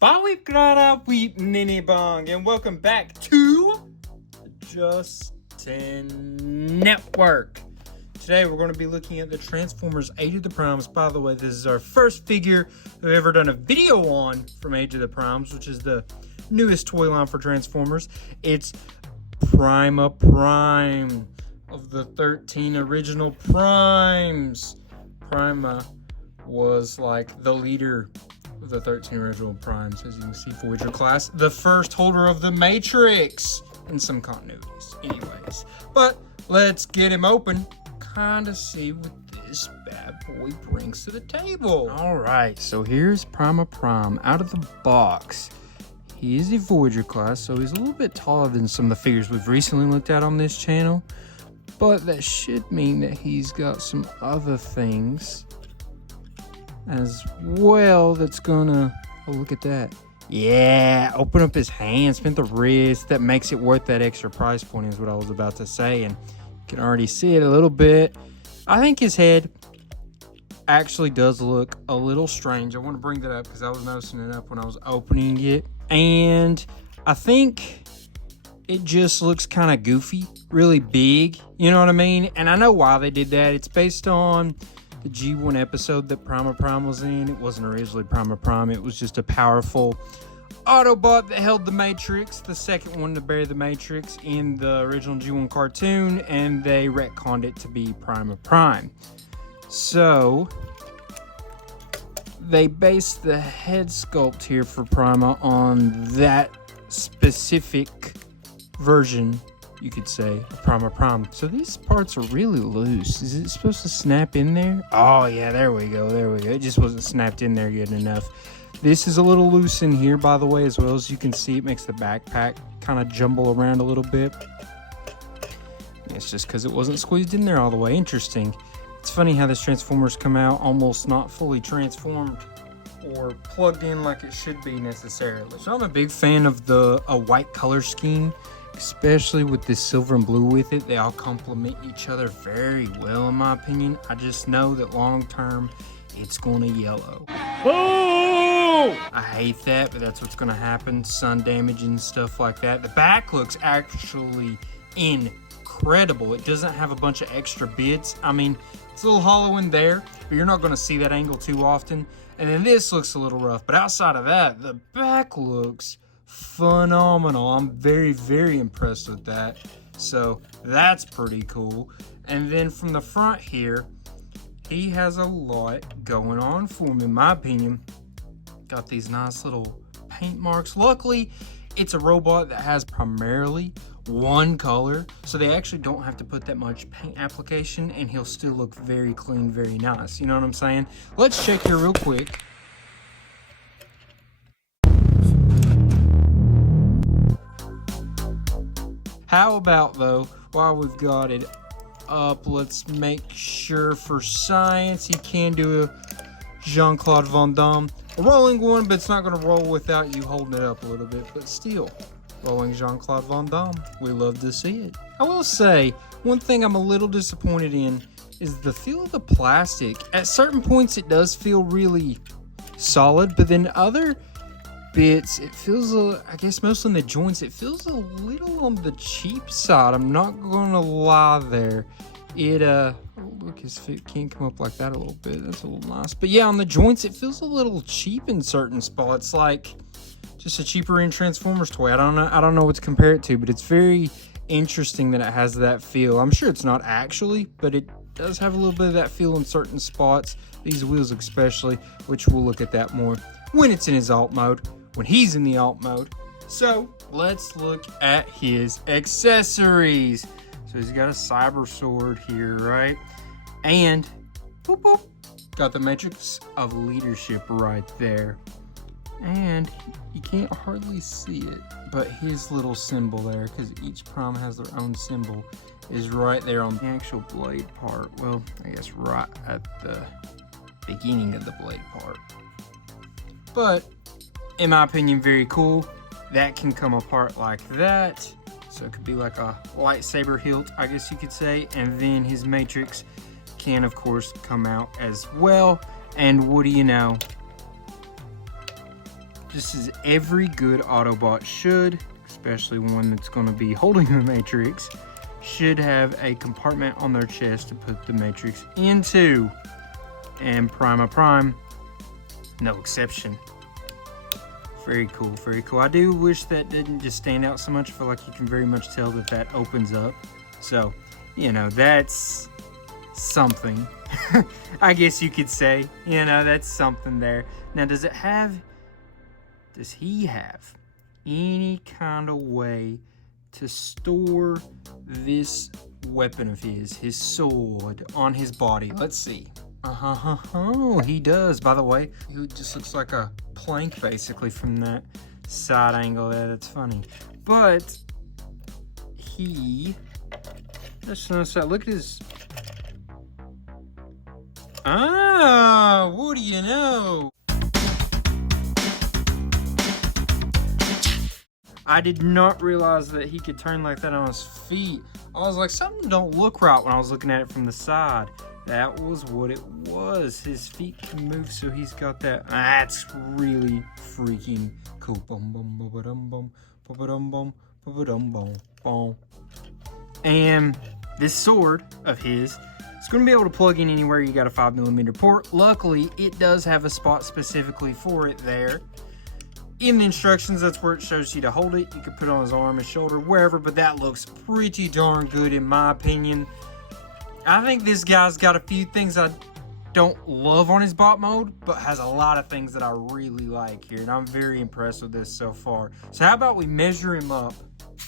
Balikgrada Weep Nini Bong, and welcome back to the Justin Network. Today we're going to be looking at the Transformers Age of the Primes. By the way, this is our first figure we've ever done a video on from Age of the Primes, which is the newest toy line for Transformers. It's Prima Prime of the 13 original Primes. Prima was like the leader of the 13 original Primes, as you can see, Voyager class, the first holder of the Matrix in some continuities anyways. But let's get him open, kind of see what this bad boy brings to the table. All right, so here's Prima Prime out of the box. He is a Voyager class, so he's a little bit taller than some of the figures we've recently looked at on this channel, but that should mean that he's got some other things as well that's gonna, oh, look at that. Yeah, open up his hand, spin the wrist. That makes it worth that extra price point is what I was about to say, and you can already see it a little bit. I think his head actually does look a little strange. I want to bring that up because I was noticing it up when I was opening it, and I think it just looks kind of goofy, really big, you know what I mean? And I know why they did that. It's based on the G1 episode that Prima Prime was in. It wasn't originally Prima Prime. It was just a powerful Autobot that held the Matrix, the second one to bury the Matrix in the original G1 cartoon, and they retconned it to be Prima Prime. So they based the head sculpt here for Prima on that specific version, you could say, of Prima Prime. So these parts are really loose. Is it supposed to snap in there? Oh yeah, there we go, there we go. It just wasn't snapped in there good enough. This is a little loose in here, by the way, as well. As you can see, it makes the backpack kind of jumble around a little bit. It's just because it wasn't squeezed in there all the way. Interesting. It's funny how this Transformers come out almost not fully transformed or plugged in like it should be necessarily. So I'm a big fan of a white color scheme, especially with this silver and blue with it. They all complement each other very well, in my opinion. I just know that long term, it's going to yellow. Oh! I hate that, but that's what's going to happen. Sun damage and stuff like that. The back looks actually incredible. It doesn't have a bunch of extra bits. I mean, it's a little hollow in there, but you're not going to see that angle too often. And then this looks a little rough, but outside of that, the back looks phenomenal. I'm very, very impressed with that. So that's pretty cool. And then from the front here, he has a lot going on for him, in my opinion. Got these nice little paint marks. Luckily, it's a robot that has primarily one color, so they actually don't have to put that much paint application, and he'll still look very clean, very nice. You know what I'm saying? Let's check here real quick. How about, though, while we've got it up, let's make sure for science he can do a Jean-Claude Van Damme. A rolling one, but it's not going to roll without you holding it up a little bit, but still, rolling Jean-Claude Van Damme. We love to see it. I will say, one thing I'm a little disappointed in is the feel of the plastic. At certain points, it does feel really solid, but then other bits, it feels, I guess mostly in the joints, it feels a little on the cheap side. I'm not gonna lie there. It oh, look, his feet can come up like that a little bit. That's a little nice. But yeah, on the joints, it feels a little cheap in certain spots, like just a cheaper end Transformers toy. I don't know what to compare it to, but it's very interesting that it has that feel. I'm sure it's not actually, but it does have a little bit of that feel in certain spots, these wheels especially, which we'll look at that more when it's in his alt mode, when he's in the alt mode. So let's look at his accessories. So he's got a cyber sword here, right? And boop, boop, got the Matrix of Leadership right there. And you can't hardly see it, but his little symbol there, because each Prime has their own symbol, is right there on the actual blade part. Well, I guess right at the beginning of the blade part. But in my opinion, very cool. That can come apart like that. So it could be like a lightsaber hilt, I guess you could say. And then his Matrix can, of course, come out as well. And what do you know? just as every good Autobot should, especially one that's going to be holding the Matrix, should have a compartment on their chest to put the Matrix into. And Prima Prime, no exception. Very cool, very cool. I do wish that didn't just stand out so much. I feel like you can very much tell that that opens up. So, you know, that's something. I guess you could say, you know, that's something there. Now, does he have any kind of way to store this weapon of his sword, on his body? Let's see. Oh, he does. By the way, he just looks like a plank basically from that side angle there. That's funny. But let's notice that. Look at his. Ah, what do you know? I did not realize that he could turn like that on his feet. I was like, something don't look right when I was looking at it from the side. That was what it was. His feet can move, so he's got that. That's really freaking cool. Boom, boom, boom, boom, boom, boom, boom, boom, boom, boom. And this sword of his is going to be able to plug in anywhere you got a 5mm port. Luckily, it does have a spot specifically for it there. In the instructions, that's where it shows you to hold it. You can put it on his arm, his shoulder, wherever, but that looks pretty darn good in my opinion. I think this guy's got a few things I don't love on his bot mode, but has a lot of things that I really like here, and I'm very impressed with this so far. So how about we measure him up,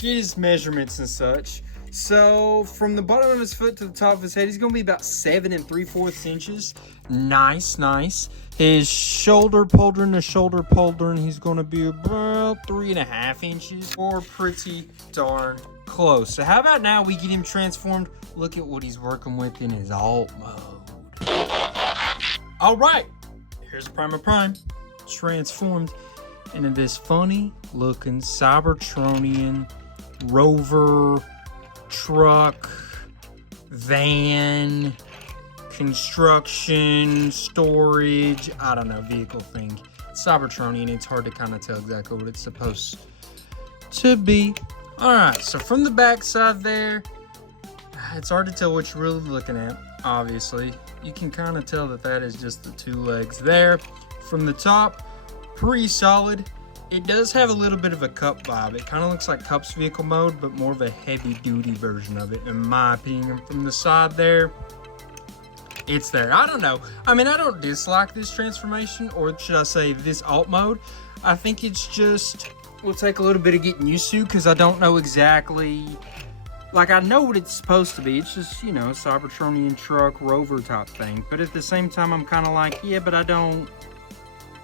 get his measurements and such. So from the bottom of his foot to the top of his head, he's going to be about 7 3/4 inches. Nice, nice. His shoulder pauldron to shoulder pauldron, he's going to be about 3.5 inches, or pretty darn close. So how about now we get him transformed? Look at what he's working with in his alt mode. All right, here's Prima Prime transformed into this funny looking Cybertronian rover truck van construction storage, I don't know, vehicle thing. Cybertronian, it's hard to kind of tell exactly what it's supposed to be. All right, so from the back side there, it's hard to tell what you're really looking at. Obviously, you can kind of tell that that is just the 2 legs there. From the top, pretty solid. It does have a little bit of a Cup vibe. It kind of looks like Cup's vehicle mode, but more of a heavy-duty version of it, in my opinion. From the side there, it's there. I don't know. I mean, I don't dislike this transformation, or should I say this alt mode. I think it's just, will take a little bit of getting used to, because I don't know exactly, like, I know what it's supposed to be. It's just, you know, Cybertronian truck rover type thing. But at the same time, I'm kind of like, yeah, but I don't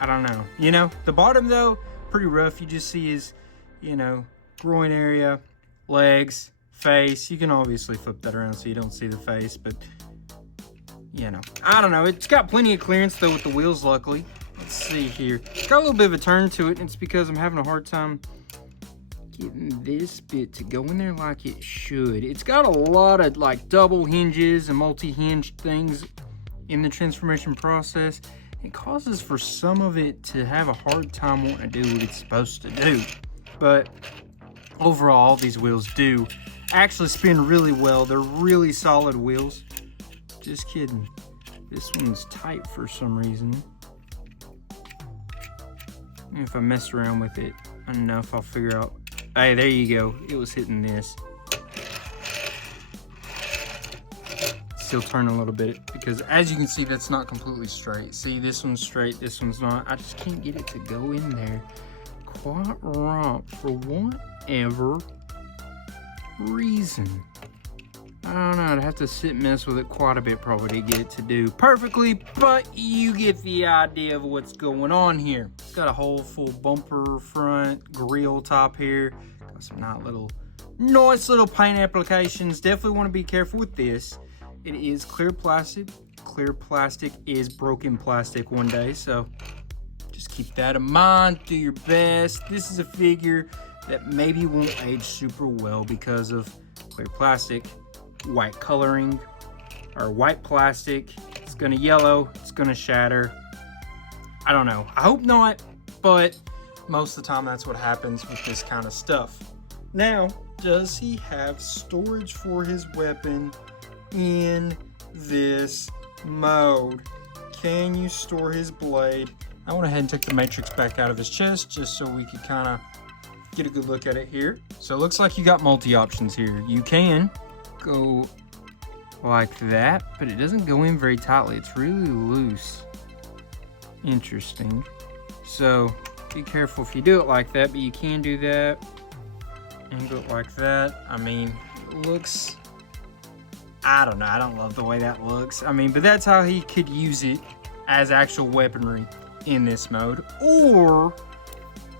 know. You know, the bottom though, pretty rough. You just see his, you know, groin area, legs, face. You can obviously flip that around so you don't see the face, but you know, I don't know. It's got plenty of clearance though with the wheels, luckily. Let's see here. It's got a little bit of a turn to it, and it's because I'm having a hard time getting this bit to go in there like it should. It's got a lot of like double hinges and multi-hinge things in the transformation process. It causes for some of it to have a hard time wanting to do what it's supposed to do. But overall, these wheels do actually spin really well. They're really solid wheels. Just kidding. This one's tight for some reason. If I mess around with it enough, I'll figure out. Hey, there you go. It was hitting this. Still turn a little bit, because as you can see, that's not completely straight. See, this one's straight, this one's not. I just can't get it to go in there quite right for whatever reason. I don't know, I'd have to sit and mess with it quite a bit probably to get it to do perfectly, but you get the idea of what's going on here. It's got a whole full bumper front grill top here. Got some nice little paint applications. Definitely want to be careful with this. It is clear plastic. Clear plastic is broken plastic one day, so just keep that in mind. Do your best. This is a figure that maybe won't age super well because of clear plastic, white coloring, or white plastic. It's gonna yellow, it's gonna shatter. I don't know. I hope not, but most of the time that's what happens with this kind of stuff. Now, does he have storage for his weapon in this mode? Can you store his blade? I went ahead and took the Matrix back out of his chest just so we could kind of get a good look at it here. So it looks like you got multi-options here. You can go like that, but it doesn't go in very tightly. It's really loose. Interesting. So be careful if you do it like that, but you can do that and go like that. I mean, it looks, I don't know, I don't love the way that looks. I mean, but that's how he could use it as actual weaponry in this mode. Or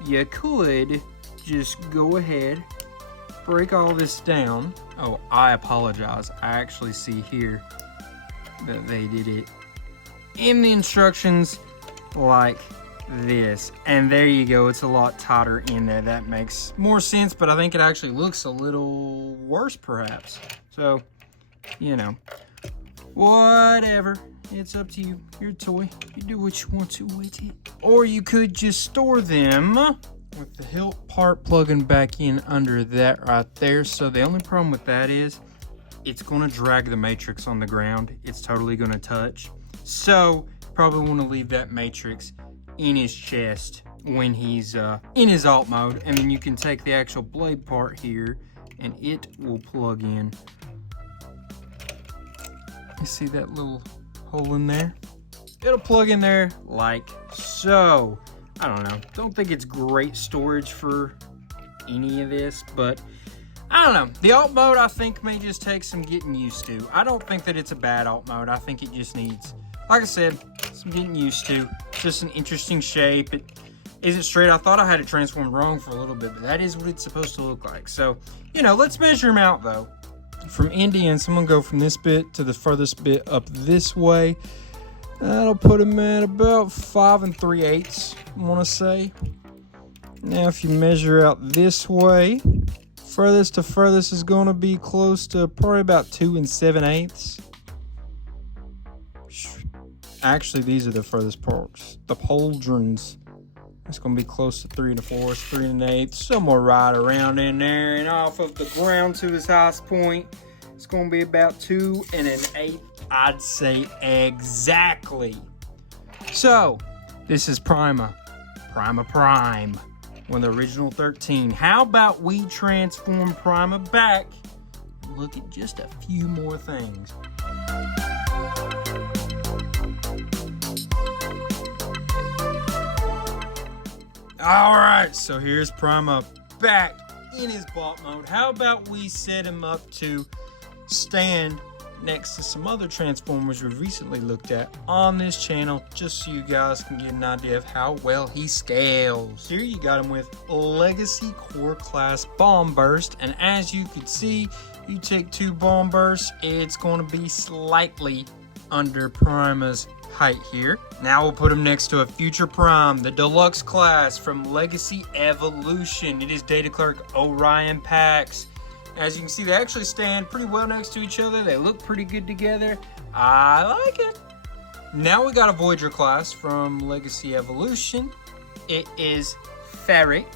you could just go ahead, break all this down. Oh, I apologize. I actually see here that they did it in the instructions like this. And there you go. It's a lot tighter in there. That makes more sense, but I think it actually looks a little worse perhaps. So, you know, whatever. It's up to you. Your toy. You do what you want to with it. Or you could just store them with the hilt part plugging back in under that right there. So the only problem with that is it's going to drag the Matrix on the ground. It's totally going to touch. So probably want to leave that Matrix in his chest when he's in his alt mode. And then you can take the actual blade part here and it will plug in. You see that little hole in there? It'll plug in there like so. I don't know. Don't think it's great storage for any of this, but I don't know. The alt mode I think may just take some getting used to. I don't think that it's a bad alt mode. I think it just needs, like I said, some getting used to. Just an interesting shape. It isn't straight. I thought I had it transformed wrong for a little bit, but that is what it's supposed to look like. So, you know, let's measure him out though. From end to end, so I'm gonna go from this bit to the furthest bit up this way. That'll put him at about 5 3/8, I want to say. Now, if you measure out this way, furthest to furthest is going to be close to probably about 2 7/8. Actually, these are the furthest parts. The pauldrons. It's going to be close to 3 4, 3 1/8, somewhere right around in there. And off of the ground to his highest point, it's going to be about 2 1/8. I'd say exactly. So, this is Prima Prime, one of the original 13. How about we transform Prima back and look at just a few more things. Alright, so here's Prima back in his bot mode. How about we set him up to stand next to some other Transformers we've recently looked at on this channel, just so you guys can get an idea of how well he scales. Here you got him with Legacy Core Class Bomb Burst, and as you can see, you take 2 bomb bursts, it's going to be slightly under Prima's height here. Now we'll put him next to a future Prime, the Deluxe Class from Legacy Evolution. It is Data Clerk Orion Pax. As you can see, they actually stand pretty well next to each other. They look pretty good together. I like it. Now we got a Voyager class from Legacy Evolution. It is Ferric,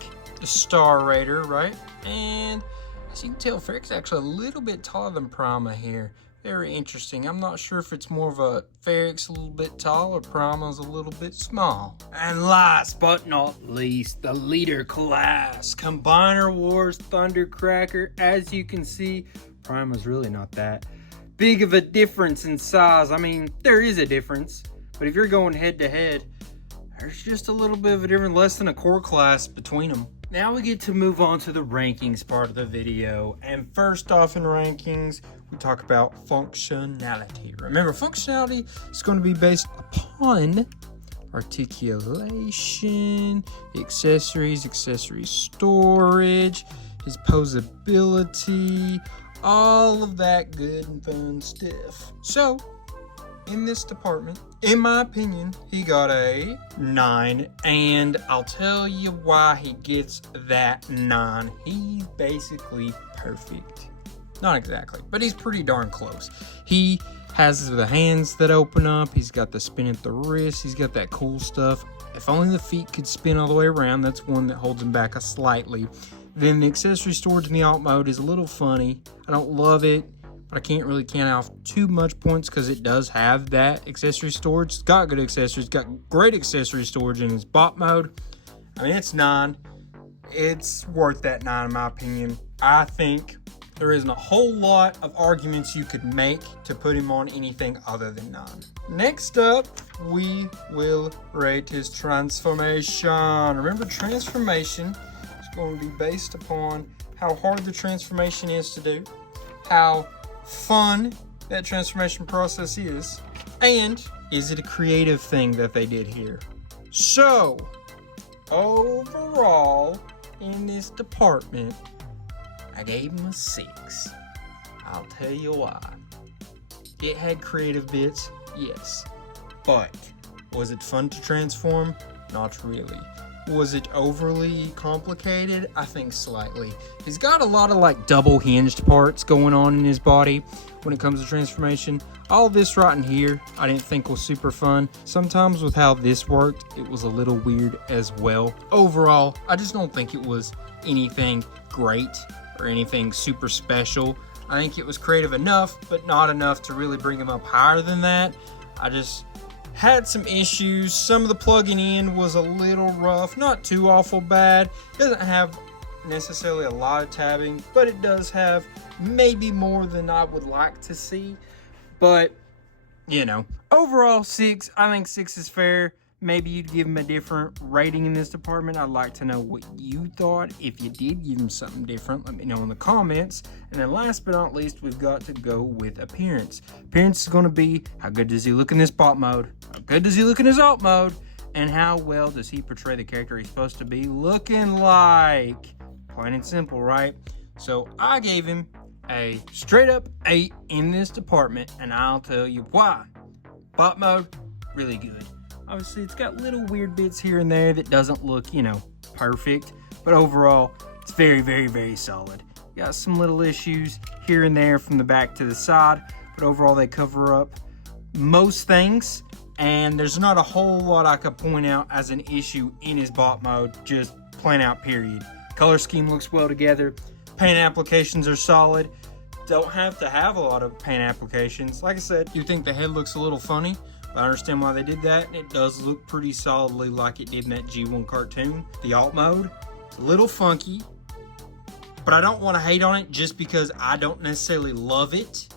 the Star Raider, right? And as you can tell, Ferric's actually a little bit taller than Prima here. Very interesting. I'm not sure if it's more of a Ferric's a little bit tall or Prima's a little bit small. And last but not least, the Leader class, Combiner Wars Thundercracker. As you can see, Prima's really not that big of a difference in size. I mean, there is a difference, but if you're going head to head, there's just a little bit of a difference, less than a core class between them. Now we get to move on to the rankings part of the video. And first off in rankings, we talk about functionality. Remember, functionality is going to be based upon articulation, accessories, accessory storage, his posability, all of that good and fun stuff. So, in this department, in my opinion, he got a 9, and I'll tell you why he gets that 9. He's basically perfect. Not exactly, but he's pretty darn close. He Has the hands that open up. He's got the spin at the wrist. He's got that cool stuff. If only the feet could spin all the way around. That's one that holds him back slightly. Then the accessory storage in the alt mode is a little funny. I don't love it, but I can't really count off too much points because it does have that accessory storage. It's got good accessories. It's got great accessory storage in its bot mode. I mean, it's 9. It's worth that 9 in my opinion. I think there isn't a whole lot of arguments you could make to put him on anything other than 9. Next up, we will rate his transformation. Remember, transformation is going to be based upon how hard the transformation is to do, how fun that transformation process is, and is it a creative thing that they did here? So, overall, in this department, I gave him a 6. I'll tell you why. It had creative bits, yes. But, was it fun to transform? Not really. Was it overly complicated? I think slightly. He's got a lot of like double hinged parts going on in his body when it comes to transformation. All this right in here, I didn't think was super fun. Sometimes with how this worked, it was a little weird as well. Overall, I just don't think it was anything great or anything super special. I think it was creative enough, but not enough to really bring him up higher than that. I just had some issues. Some of the plugging in was a little rough, not too awful bad. It doesn't have necessarily a lot of tabbing, but it does have maybe more than I would like to see. But, you know, overall 6, I think 6 is fair. Maybe you'd give him a different rating in this department. I'd like to know what you thought. If you did give him something different, let me know in the comments. And then last but not least, we've got to go with appearance. Appearance is going to be how good does he look in this bot mode, how good does he look in his alt mode, and how well does he portray the character he's supposed to be looking like. Plain and simple, right? So I gave him a straight up 8 in this department, and I'll tell you why. Bot mode, really good. Obviously, it's got little weird bits here and there that doesn't look, you know, perfect. But overall, it's very, very, very solid. Got some little issues here and there from the back to the side. But overall, they cover up most things. And there's not a whole lot I could point out as an issue in his bot mode. Just plain out, period. Color scheme looks well together. Paint applications are solid. Don't have to have a lot of paint applications. Like I said, you think the head looks a little funny. I understand why they did that, and it does look pretty solidly like it did in that G1 cartoon. The alt mode, it's a little funky, but I don't want to hate on it just because I don't necessarily love it.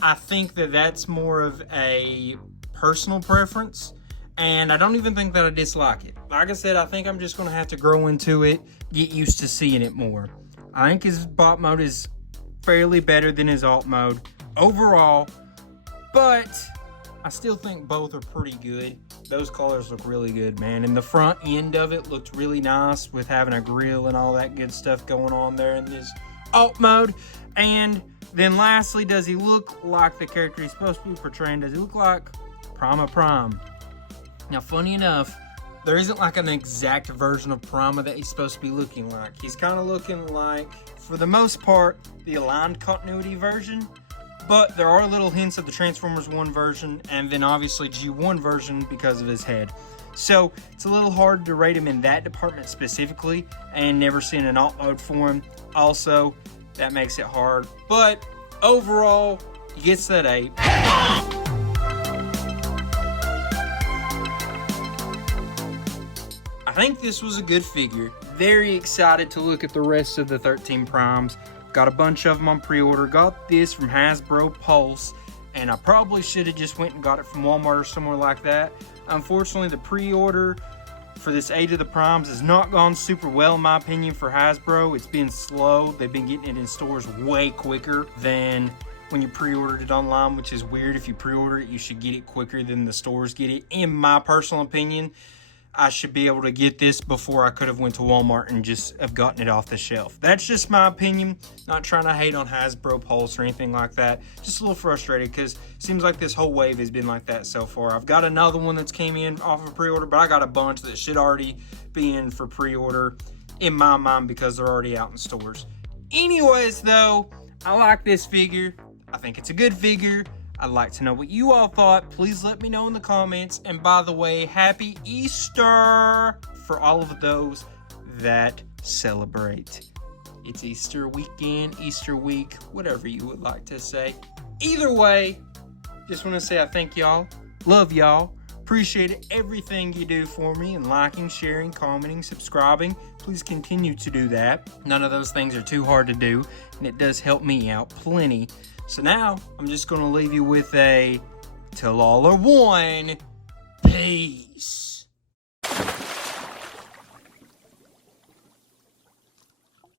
I think that that's more of a personal preference, and I don't even think that I dislike it. Like I said, I think I'm just going to have to grow into it, get used to seeing it more. I think his bot mode is fairly better than his alt mode overall, but I still think both are pretty good. Those colors look really good, man. And the front end of it looked really nice with having a grill and all that good stuff going on there in this alt mode. And then lastly, does he look like the character he's supposed to be portraying? Does he look like Prima Prime? Now, funny enough, there isn't like an exact version of Prima that he's supposed to be looking like. He's kind of looking like, for the most part, the aligned continuity version. But there are little hints of the Transformers 1 version, and then obviously G1 version because of his head. So it's a little hard to rate him in that department specifically, and never seen an alt mode for him. Also, that makes it hard. But overall, he gets that 8. I think this was a good figure. Very excited to look at the rest of the 13 Primes. Got a bunch of them on pre-order. Got this from Hasbro Pulse, and I probably should have just went and got it from Walmart or somewhere like that. Unfortunately, the pre-order for this Age of the Primes has not gone super well in my opinion for Hasbro. It's been slow. They've been getting it in stores way quicker than when you pre-ordered it online, which is weird. If you pre-order it, you should get it quicker than the stores get it. In my personal opinion, I should be able to get this before I could have went to Walmart and just have gotten it off the shelf. That's just my opinion. Not trying to hate on Hasbro Pulse or anything like that. Just a little frustrated because it seems like this whole wave has been like that so far. I've got another one that's came in off of pre-order, but I got a bunch that should already be in for pre-order in my mind because they're already out in stores. Anyways, though, I like this figure. I think it's a good figure. I'd like to know what you all thought. Please let me know in the comments. And by the way, happy Easter for all of those that celebrate. It's Easter weekend, Easter week, whatever you would like to say. Either way, just want to say I thank y'all, love y'all, appreciate everything you do for me, and liking, sharing, commenting, subscribing. Please continue to do that. None of those things are too hard to do, and it does help me out plenty. So now, I'm just going to leave you with a, till all are one, peace.